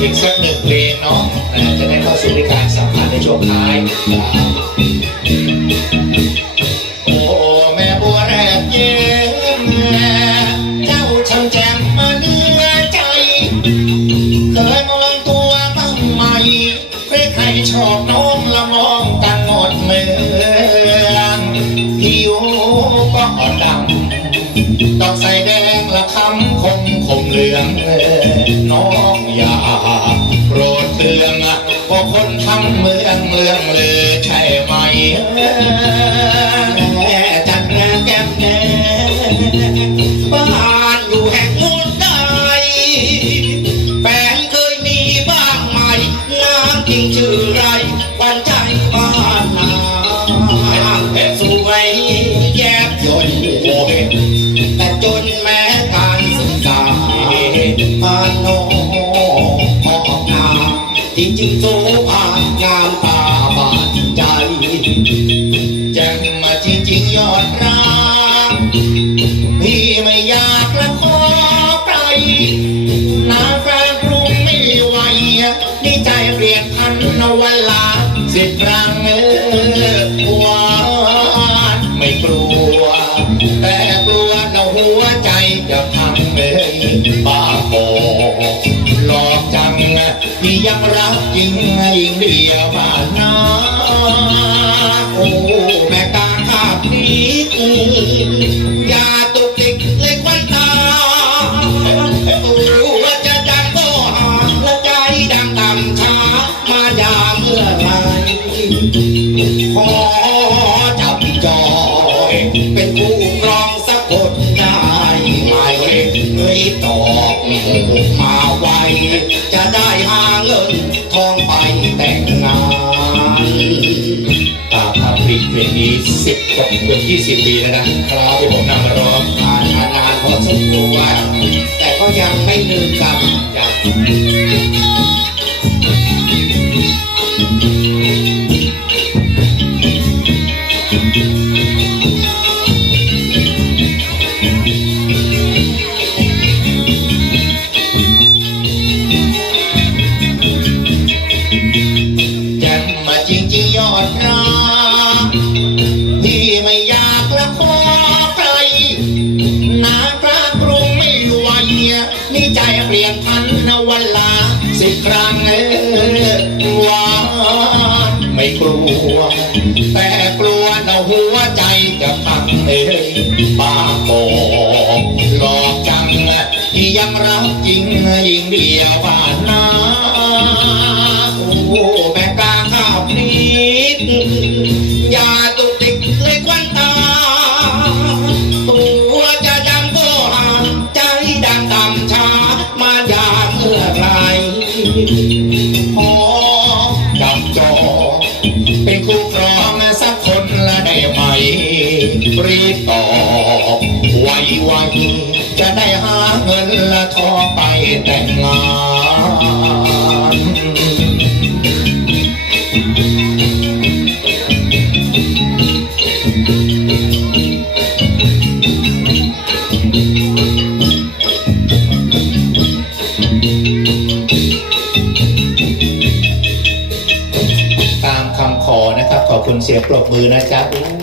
อีกสักหนึ่งเพลงเนาะจะได้เข้าสู่การสัมผัสในช่วงท้าย โอ้แม่บัวแรกเย็นเจ้าช่างแจ่มมาเนื้อใจ เคยมองตัวบ้างไหมใครใครๆชอบน้องละมองกันหมดเมือ ว่าคนทั้งเมืองเมืองเลยใช่ไหมแม่จัดงานแก้มแดงบ้านอยู่แห่งนู้นใดแฟนเคยมีบ้างไหมน้ำจริงชื่อไรวันใจบ้านนา โซภางามตาบาดใจแจังมาจริงๆยอดรักพี่ไม่อยากละขอใครนาแฟนกรุงไม่ไหวนี่ใจเปลี่ยนพันนวันลาสิบรังเออหวานไม่กลัว แต่กลัวนะหัวใจจะพังเลยบ้า พี่ยังรักจริงยิ่งเดียวบ้านนาโอ้แม่กาข้าพนี้อย่าตุกติกเลยควันตารู้ว่าจะดังก็หาและใจดังต่ำช้ามาดาเมื่อไรขอจับจอยเป็นผู้ครองสักคนได้ไหมเฮ้ยตอก มาไวจะได้หาเงินทองไปแต่งงานตาพาพริกเพลงนี้สิบกับเกือบยี่สิบปีแล้วนะครับที่ผมนำมาร้องผ่านมานานพอสมควรแต่ก็ยังไม่ลืมกันจา วานไม่กลัว แต่กลัวนะหัวใจจะพังเอ้ยบ้าบอหลอกจังที่ยังรักจริงยิ่งเดียวบ้านนาโอ้แม่กาข้าวนิด ขอจับจอ เป็นคู่ครองสักคนละได้ไหม รีบตอบไวๆจะได้หาเงินละทองไปแต่งงาน ตามเสียงปรบมือนะจ๊ะ